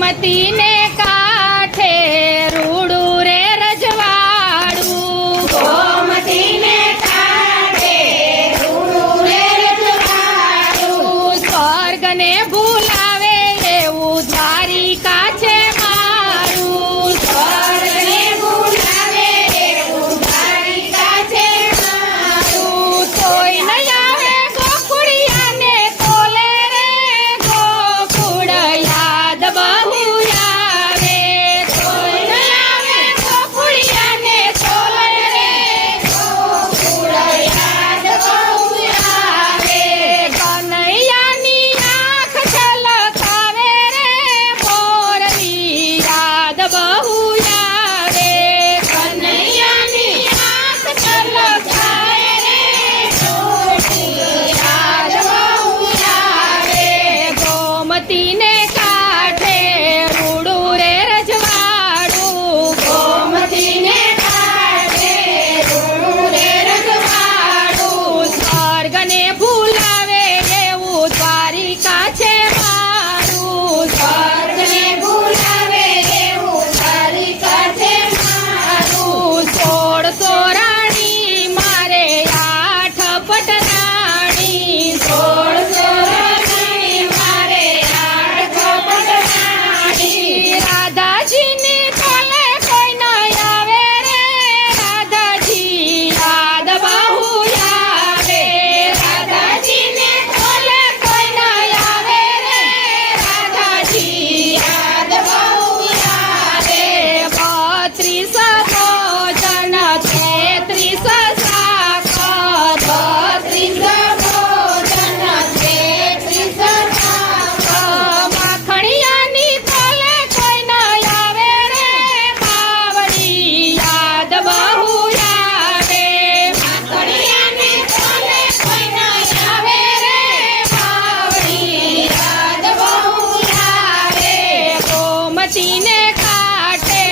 ગોમતી ને કાંઠે રૂડું રે રજવાડું, ગોમતી ને કાંઠે રૂડું રે રજવાડું, સ્વર્ગને ભૂલાવે એવું દ્વારિકા છે મારું, સ્વર્ગને ભૂલાવે એવું દ્વારિકા છે મારું. કોઈ નહીં આવે ગોકુળિયાને તોલે રે ગોકુળ યાદ બહુ આવે, કોઈ ન આવે ગોકુળિયાને તોલે રે ગોકુળ યાદ બહુ આવે. કનૈયાની આંખ છલકાવે રે મોરની યાદ બહુ આવે, કનૈયાની આંખ છલકાવે રે મોરની યાદ બહુ આવે. ગોમતી ને કાંઠે રૂડું રે રજવાડું, ગોમતી ને કાંઠે રૂડું રે રજવાડું, સ્વર્ગને ભૂલાવે એવું દ્વારિકા છે મારું, સ્વર્ગને ભૂલાવે એવું દ્વારિકા છે મારું. 16 રાણી મારે 8 પટરાણી, 16 રાણી મારે 8 પટરાણી. રાધાજીની તોલે કોઈ ન આવે રે રાધાજી યાદ બહુ આવે, રાધાજીને તોલે કોઈ ન આવે રે રાધાજી યાદ બહુ આવે. 32 ભોજન 33 સાકર, 32 ભોજન 33 સાકર. માખણિયાની તોલે કોઈ ન આવે રે બાવળી યાદ બહુ આવે, માખણિયાને તોલે કોઈ ન આવે રે બાવળી યાદ બહુ આવે. ગોમતી ને કાંઠે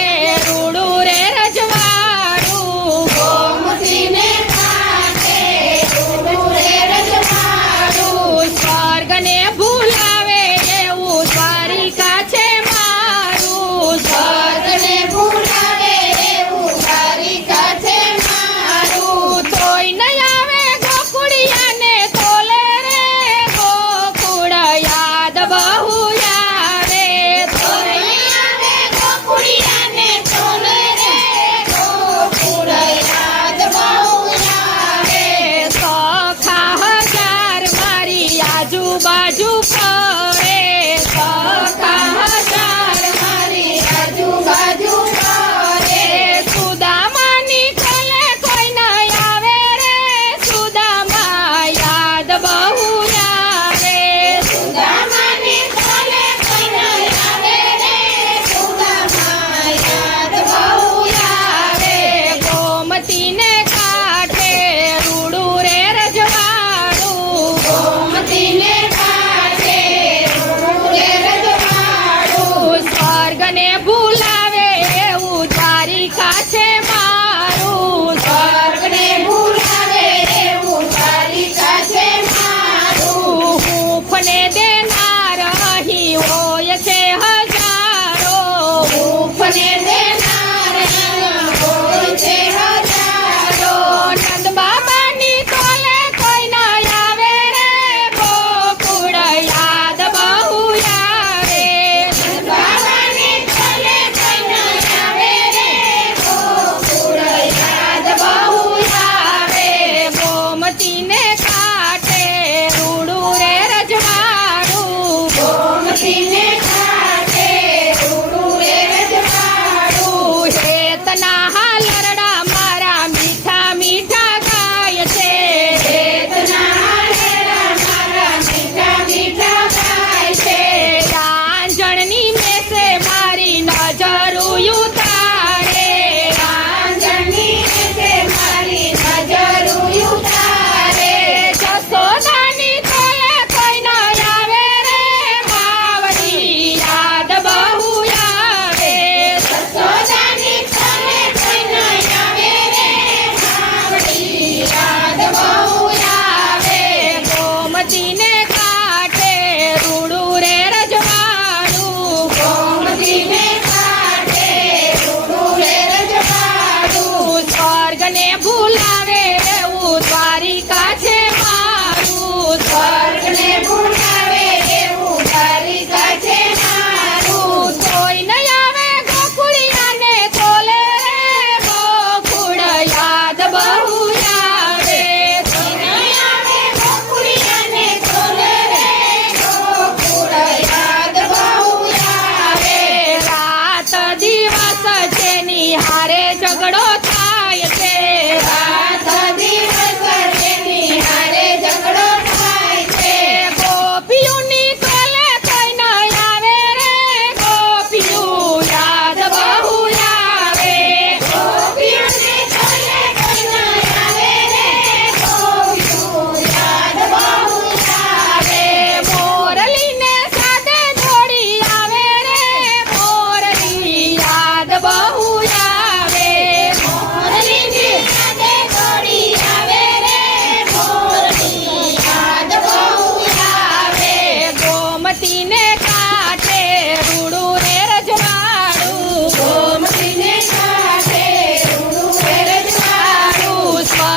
રૂડું રે રજવાડું, ગોમતી ને કાંઠે રૂડું રે રજવાડું, સ્વર્ગને ભૂલાવે એવું દ્વારિકા છે મારું, સ્વર્ગને ભૂલાવે એવું દ્વારિકા છે મારું. તોય નહીં આવે ગોકુળિયાને તોલે રે ગોકુળ યાદ બહુ આવે, કોઈ ન આવે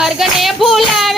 સ્વર્ગને ભૂલાવે